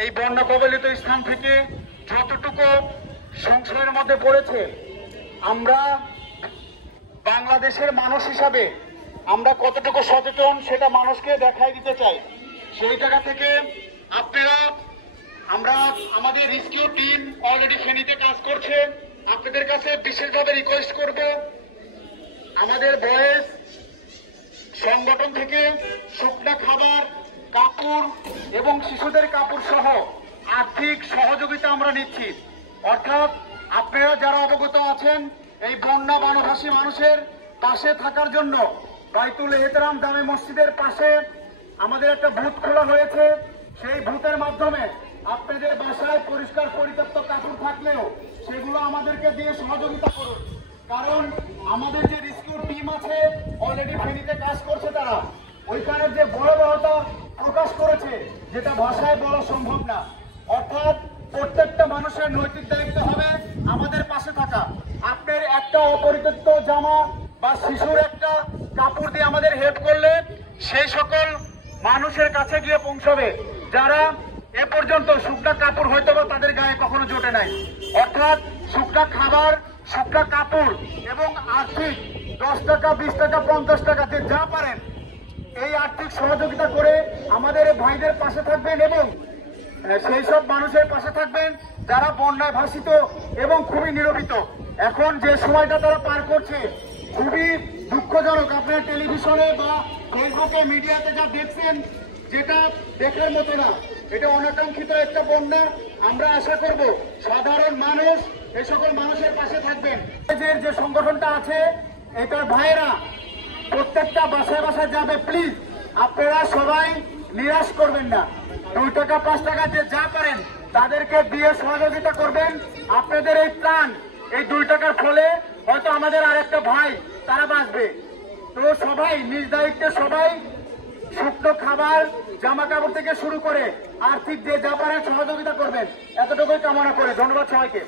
এই বন্যা কবলিত স্থান থেকে যতটুকু সংশয়ের মধ্যে পড়েছে, আমরা বাংলাদেশের মানুষ হিসাবে আমরা কতটুকু সচেতন সেটা মানুষকে দেখাই দিতে চাই। সেই জায়গা থেকে আমরা আমাদের রেস্কিউ টিম অলরেডি ফেনীতে কাজ করছে। আপনাদের কাছে বিশেষভাবে রিকোয়েস্ট করব, আমাদের বয়েজ সংগঠন থেকে শুকনা খাবার, কাপড় এবং শিশুদের কাপড় সহ আর্থিক সহযোগিতা আমরা নিচ্ছি। অর্থাৎ আপনারা যারা অবগত আছেন, এই বন্যা বানভাসী মানুষের পাশে থাকার জন্য বাইতুল এহতেরাম জামে মসজিদের পাশে আমাদের একটা বুথ খোলা হয়েছে। সেই বুথের মাধ্যমে আপনাদের বাসায় পরিষ্কার পরিত্যক্ত কাপড় থাকলেও সেগুলো আমাদেরকে দিয়ে সহযোগিতা করুন। কারণ আমাদের যে রেস্কিউ টিম আছে অলরেডি ফেনীতে কাজ করছে, তারা ওইখানে যে ভয়াবহতা প্রকাশ করেছে যেটা ভাষায় বলা সম্ভব না। অর্থাৎ প্রত্যেকটা মানুষের নৈতিক দায়িত্ব হবে আমাদের পাশে থাকা। আপনার একটা অপরিত্যক্ত জামা বা শিশুর একটা কাপড় দিয়ে আমাদের হেল্প করলে সেই সকল মানুষের কাছে গিয়ে পৌঁছবে যারা এ পর্যন্ত শুকনা কাপড় হয়তো বা তাদের গায়ে কখনো জোটে নাই। অর্থাৎ শুকনা খাবার, শুকনা কাপড় এবং আর্থিক 10 টাকা, 20 টাকা, 50 টাকা দিয়ে যা পারেন এই আর্থিক সহযোগিতা করে আমাদের ভাইদের পাশে থাকবেন এবং সেই সব মানুষের পাশে থাকবেন যারা বন্যায় ভাসিত এবং খুবই নিরবিত। এখন যে সময়টা তারা পার করছে খুবই দুঃখজনক। আপনারা টেলিভিশনে বা ফেসবুকে, মিডিয়াতে যা দেখছেন, যেটা দেখার মতো না। এটা অনাকাঙ্ক্ষিত একটা বন্যা। আমরা আশা করব সাধারণ মানুষ এই সকল মানুষের পাশে থাকবেন। যে সংগঠনটা আছে এটার ভাইয়েরা প্রত্যেকটা বাসায় বাসায় যাবে। প্লিজ আপনারা সবাই নিরাশ করবেন না। 2 টাকা, 5 টাকা যে যা পারেন তাদেরকে দিয়ে সহযোগিতা করবেন। আপনাদের এই প্রাণ, এই 2 টাকার ফলে হয়তো আমাদের আরেকটা ভাই তারা বাঁচবে। তো সবাই নিজ দায়িত্বে সবাই শুকনো খাবার, জামা কাপড় থেকে শুরু করে আর্থিক যে যা পারেন সহযোগিতা করবেন, এতটুকুই কামনা করে ধন্যবাদ সবাইকে।